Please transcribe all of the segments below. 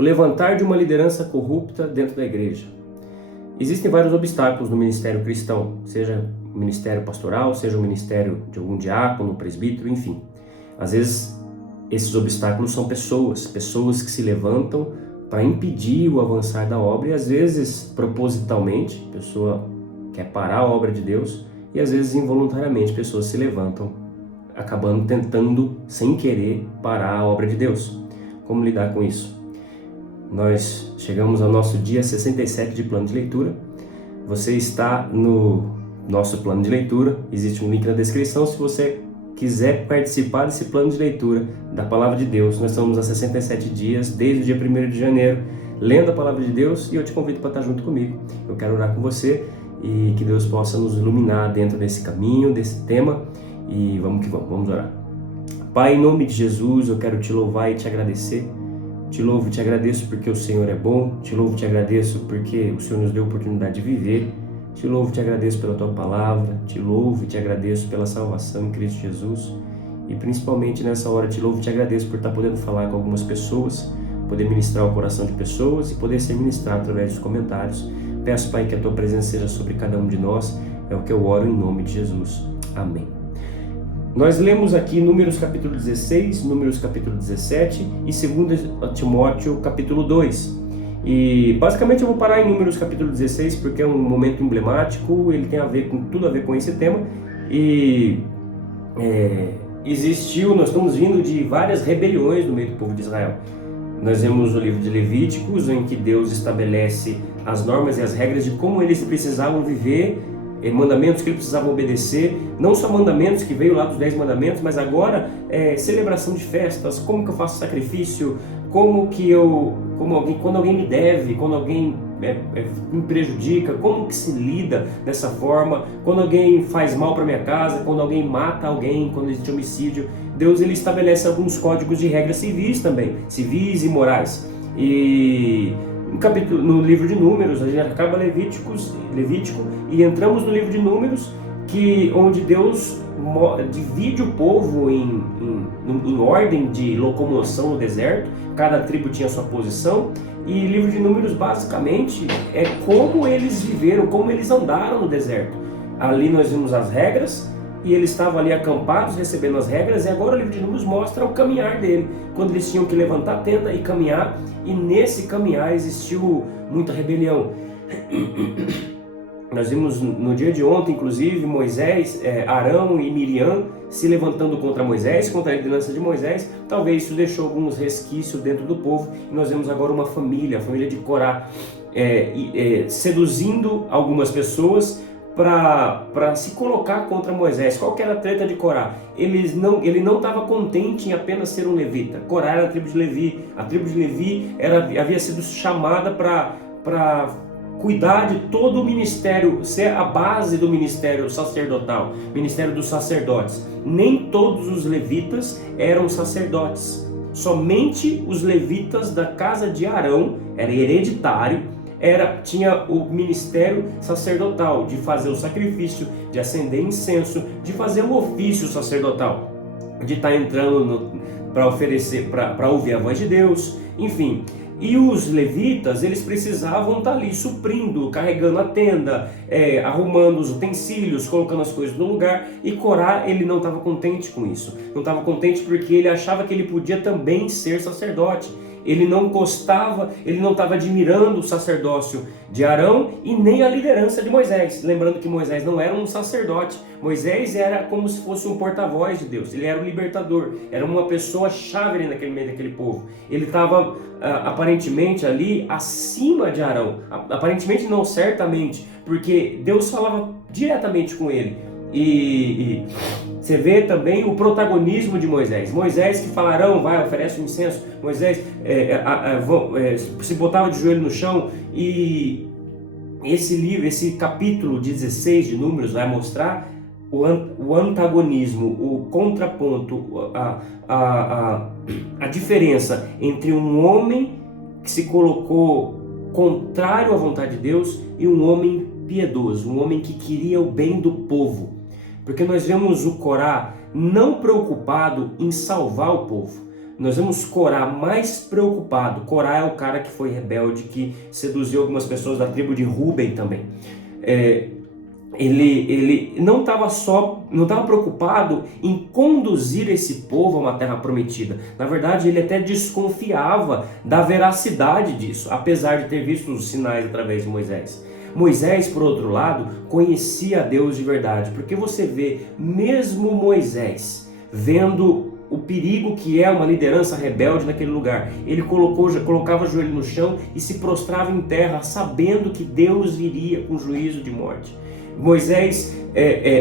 O levantar de uma liderança corrupta dentro da igreja. Existem vários obstáculos no ministério cristão, seja o ministério pastoral, seja o ministério de algum diácono, presbítero, enfim. Às vezes, esses obstáculos são pessoas que se levantam para impedir o avançar da obra e às vezes, propositalmente, a pessoa quer parar a obra de Deus e às vezes, involuntariamente, pessoas se levantam, acabando tentando, sem querer, parar a obra de Deus. Como lidar com isso? Nós chegamos ao nosso dia 67 de plano de leitura. Você está no nosso plano de leitura, existe um link na descrição se você quiser participar desse plano de leitura da Palavra de Deus. Nós estamos há 67 dias, desde o dia 1º de janeiro, lendo a Palavra de Deus e eu te convido para estar junto comigo. Eu quero orar com você e que Deus possa nos iluminar dentro desse caminho, desse tema e vamos que vamos orar. Pai, em nome de Jesus, eu quero te louvar e te agradecer. Te louvo e te agradeço porque o Senhor é bom, te louvo e te agradeço porque o Senhor nos deu a oportunidade de viver, te louvo e te agradeço pela tua palavra, te louvo e te agradeço pela salvação em Cristo Jesus e principalmente nessa hora te louvo e te agradeço por estar podendo falar com algumas pessoas, poder ministrar o coração de pessoas e poder ser ministrado através dos comentários. Peço, Pai, que a tua presença seja sobre cada um de nós, é o que eu oro em nome de Jesus. Amém. Nós lemos aqui Números capítulo 16, Números capítulo 17 e 2 Timóteo capítulo 2. E basicamente eu vou parar em Números capítulo 16 porque é um momento emblemático, ele tem tudo a ver com esse tema. E nós estamos vindo de várias rebeliões no meio do povo de Israel. Nós vemos o livro de Levíticos, em que Deus estabelece as normas e as regras de como eles precisavam viver, mandamentos que eles precisavam obedecer, não só mandamentos que veio lá dos 10 mandamentos, mas agora celebração de festas, como que eu faço sacrifício, quando alguém me deve, quando alguém me prejudica, como que se lida dessa forma, quando alguém faz mal para minha casa, quando alguém mata alguém, quando existe homicídio. Deus ele estabelece alguns códigos de regras civis também, civis e morais. E no livro de Números, a gente acaba Levítico e entramos no livro de Números, onde Deus divide o povo em ordem de locomoção no deserto, cada tribo tinha sua posição, e o livro de Números basicamente é como eles viveram, como eles andaram no deserto. Ali nós vimos as regras, e eles estavam ali acampados recebendo as regras, e agora o livro de Números mostra o caminhar dele, quando eles tinham que levantar a tenda e caminhar, e nesse caminhar existiu muita rebelião. Nós vimos no dia de ontem, inclusive, Moisés, Arão e Miriam se levantando contra Moisés, contra a liderança de Moisés. Talvez isso deixou alguns resquícios dentro do povo, e nós vemos agora uma família, a família de Corá, seduzindo algumas pessoas para se colocar contra Moisés. Qual que era a treta de Corá? Ele não estava contente em apenas ser um levita. Corá era a tribo de Levi. A tribo de Levi havia sido chamada para cuidar de todo o ministério, ser a base do ministério sacerdotal, ministério dos sacerdotes. Nem todos os levitas eram sacerdotes. Somente os levitas da casa de Arão, era hereditário, tinha o ministério sacerdotal, de fazer o sacrifício, de acender incenso, de fazer o ofício sacerdotal, de estar entrando para oferecer, para ouvir a voz de Deus, enfim. E os levitas, eles precisavam estar ali suprindo, carregando a tenda, arrumando os utensílios, colocando as coisas no lugar. E Corá, ele não estava contente com isso. Não estava contente porque ele achava que ele podia também ser sacerdote. Ele não estava admirando o sacerdócio de Arão e nem a liderança de Moisés. Lembrando que Moisés não era um sacerdote. Moisés era como se fosse um porta-voz de Deus. Ele era o libertador. Era uma pessoa-chave ali naquele meio daquele povo. Ele estava aparentemente ali acima de Arão. Aparentemente não, certamente. Porque Deus falava diretamente com ele. E você vê também o protagonismo de Moisés. Moisés que fala, Arão, vai, oferece um incenso. Moisés se botava de joelho no chão. E esse capítulo 16 de Números vai mostrar o antagonismo, o contraponto, a diferença entre um homem que se colocou contrário à vontade de Deus e um homem piedoso, um homem que queria o bem do povo. Porque nós vemos o Corá não preocupado em salvar o povo, nós vemos Corá mais preocupado. Corá é o cara que foi rebelde, que seduziu algumas pessoas da tribo de Ruben também. Ele não estava preocupado em conduzir esse povo a uma terra prometida. Na verdade, ele até desconfiava da veracidade disso, apesar de ter visto os sinais através de Moisés. Moisés, por outro lado, conhecia a Deus de verdade, porque você vê, mesmo Moisés, vendo o perigo que é uma liderança rebelde naquele lugar, ele colocava o joelho no chão e se prostrava em terra, sabendo que Deus viria com juízo de morte. Moisés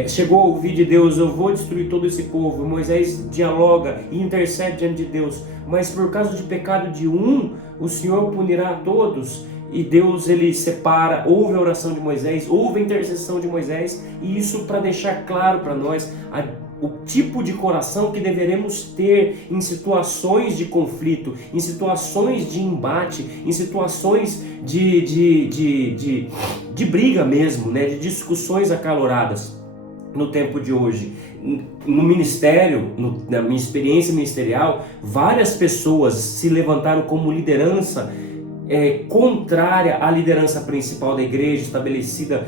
chegou a ouvir de Deus: eu vou destruir todo esse povo. Moisés dialoga e intercede diante de Deus, mas por causa do pecado de um, o Senhor punirá a todos. E Deus, ele separa, ouve a oração de Moisés, ouve a intercessão de Moisés, e isso para deixar claro para nós o tipo de coração que deveremos ter em situações de conflito, em situações de embate, em situações de briga mesmo, né? De discussões acaloradas. No tempo de hoje, no ministério, na minha experiência ministerial, várias pessoas se levantaram como liderança contrária à liderança principal da igreja, estabelecida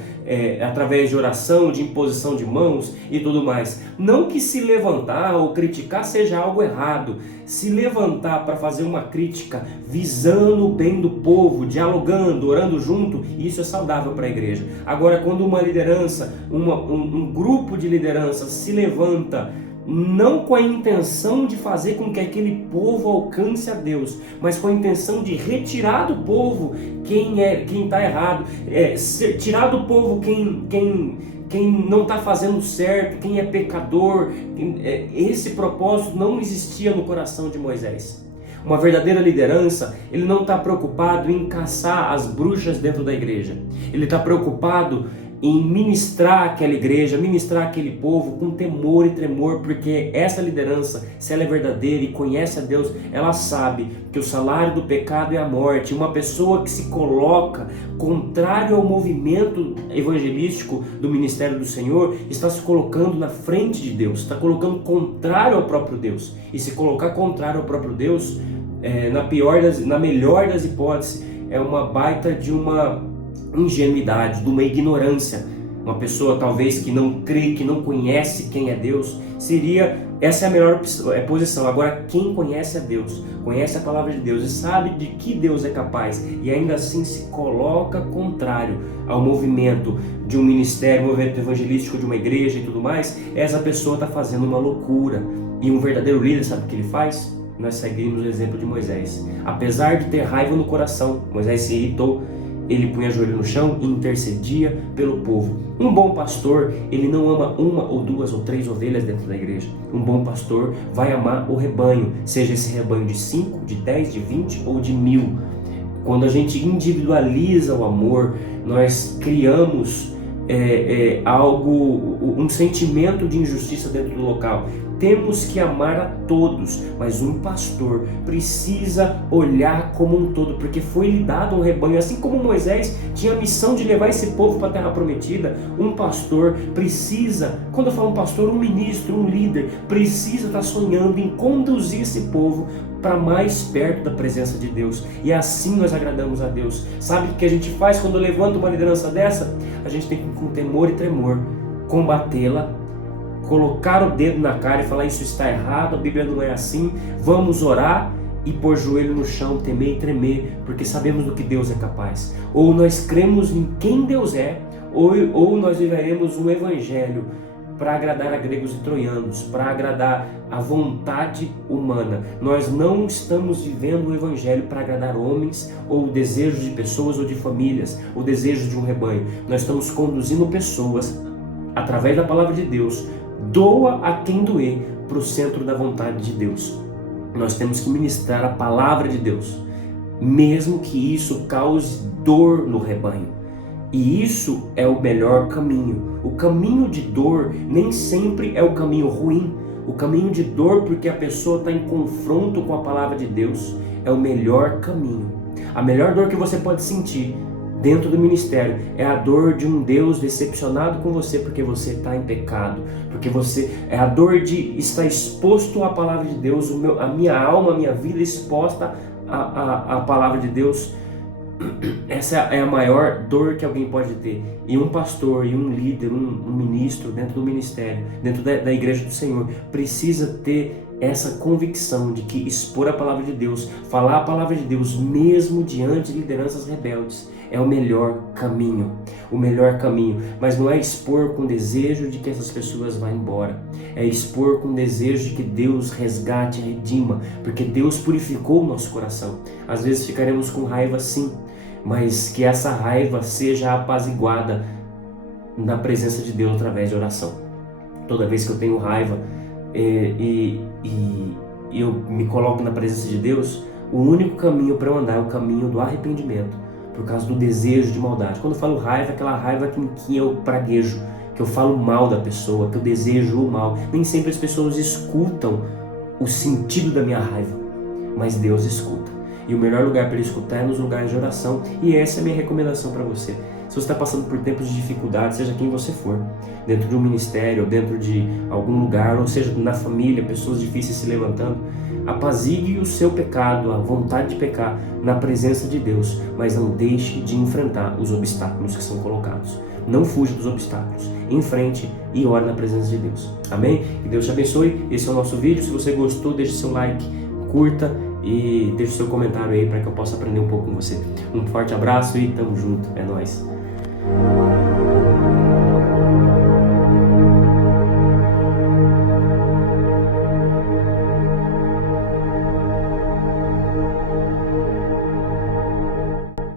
através de oração, de imposição de mãos e tudo mais. Não que se levantar ou criticar seja algo errado. Se levantar para fazer uma crítica visando o bem do povo, dialogando, orando junto, isso é saudável para a igreja. Agora, quando uma liderança, um grupo de liderança se levanta não com a intenção de fazer com que aquele povo alcance a Deus, mas com a intenção de retirar do povo quem está errado, tirar do povo quem não está fazendo certo, quem é pecador. Esse propósito não existia no coração de Moisés. Uma verdadeira liderança, ele não está preocupado em caçar as bruxas dentro da igreja. Ele está preocupado em ministrar aquela igreja, ministrar aquele povo com temor e tremor, porque essa liderança, se ela é verdadeira e conhece a Deus, ela sabe que o salário do pecado é a morte. Uma pessoa que se coloca contrário ao movimento evangelístico do ministério do Senhor, está se colocando na frente de Deus, está colocando contrário ao próprio Deus. E se colocar contrário ao próprio Deus, na melhor das hipóteses, é uma baita de uma ingenuidade, de uma ignorância. Uma pessoa talvez que não crê, que não conhece quem é Deus, essa é a melhor posição. Agora, quem conhece a Deus, conhece a palavra de Deus e sabe de que Deus é capaz, e ainda assim se coloca contrário ao movimento de um ministério, movimento evangelístico de uma igreja e tudo mais, essa pessoa está fazendo uma loucura. E um verdadeiro líder, sabe o que ele faz? Nós seguimos o exemplo de Moisés. Apesar de ter raiva no coração, Moisés se irritou, ele punha o joelho no chão e intercedia pelo povo. Um bom pastor, ele não ama uma ou duas ou três ovelhas dentro da igreja. Um bom pastor vai amar o rebanho, seja esse rebanho de 5, de 10, de 20 ou de 1000. Quando a gente individualiza o amor, nós criamos um sentimento de injustiça dentro do local. Temos que amar a todos, mas um pastor precisa olhar como um todo, porque foi lhe dado um rebanho. Assim como Moisés tinha a missão de levar esse povo para a terra prometida, um pastor precisa, quando eu falo um pastor, um ministro, um líder, precisa estar sonhando em conduzir esse povo para mais perto da presença de Deus. E assim nós agradamos a Deus. Sabe o que a gente faz quando levanta uma liderança dessa? A gente tem que, com temor e tremor, combatê-la, colocar o dedo na cara e falar: isso está errado, a Bíblia não é assim. Vamos orar e pôr joelho no chão, temer e tremer, porque sabemos do que Deus é capaz. Ou nós cremos em quem Deus é, ou nós viveremos um evangelho para agradar a gregos e troianos, para agradar a vontade humana. Nós não estamos vivendo o evangelho para agradar homens, ou o desejo de pessoas ou de famílias, o desejo de um rebanho. Nós estamos conduzindo pessoas, através da palavra de Deus, doa a quem doer, para o centro da vontade de Deus. Nós temos que ministrar a palavra de Deus, mesmo que isso cause dor no rebanho. E isso é o melhor caminho. O caminho de dor nem sempre é o caminho ruim. O caminho de dor, porque a pessoa está em confronto com a palavra de Deus, é o melhor caminho. A melhor dor que você pode sentir dentro do ministério. É a dor de um Deus decepcionado com você porque você está em pecado, porque é a dor de estar exposto à palavra de Deus, a minha alma, a minha vida exposta à palavra de Deus. Essa é a maior dor que alguém pode ter. E um pastor, e um líder, um ministro dentro do ministério, dentro da igreja do Senhor, precisa ter essa convicção de que expor a palavra de Deus, falar a palavra de Deus, mesmo diante de lideranças rebeldes, é o melhor caminho. O melhor caminho. Mas não é expor com desejo de que essas pessoas vão embora. É expor com desejo de que Deus resgate e redima, porque Deus purificou o nosso coração. Às vezes ficaremos com raiva, sim, mas que essa raiva seja apaziguada na presença de Deus através de oração. Toda vez que eu tenho raiva e eu me coloco na presença de Deus, o único caminho para eu andar é o caminho do arrependimento, por causa do desejo de maldade. Quando eu falo raiva, aquela raiva que eu praguejo, que eu falo mal da pessoa, que eu desejo o mal. Nem sempre as pessoas escutam o sentido da minha raiva, mas Deus escuta. E o melhor lugar para ele escutar é nos lugares de oração. E essa é a minha recomendação para você. Se você está passando por tempos de dificuldade, seja quem você for, dentro de um ministério, dentro de algum lugar, ou seja, na família, pessoas difíceis se levantando, apazigue o seu pecado, a vontade de pecar na presença de Deus, mas não deixe de enfrentar os obstáculos que são colocados. Não fuja dos obstáculos, enfrente e ore na presença de Deus. Amém? Que Deus te abençoe. Esse é o nosso vídeo. Se você gostou, deixe seu like, curta e deixe seu comentário aí para que eu possa aprender um pouco com você. Um forte abraço e tamo junto. É nóis.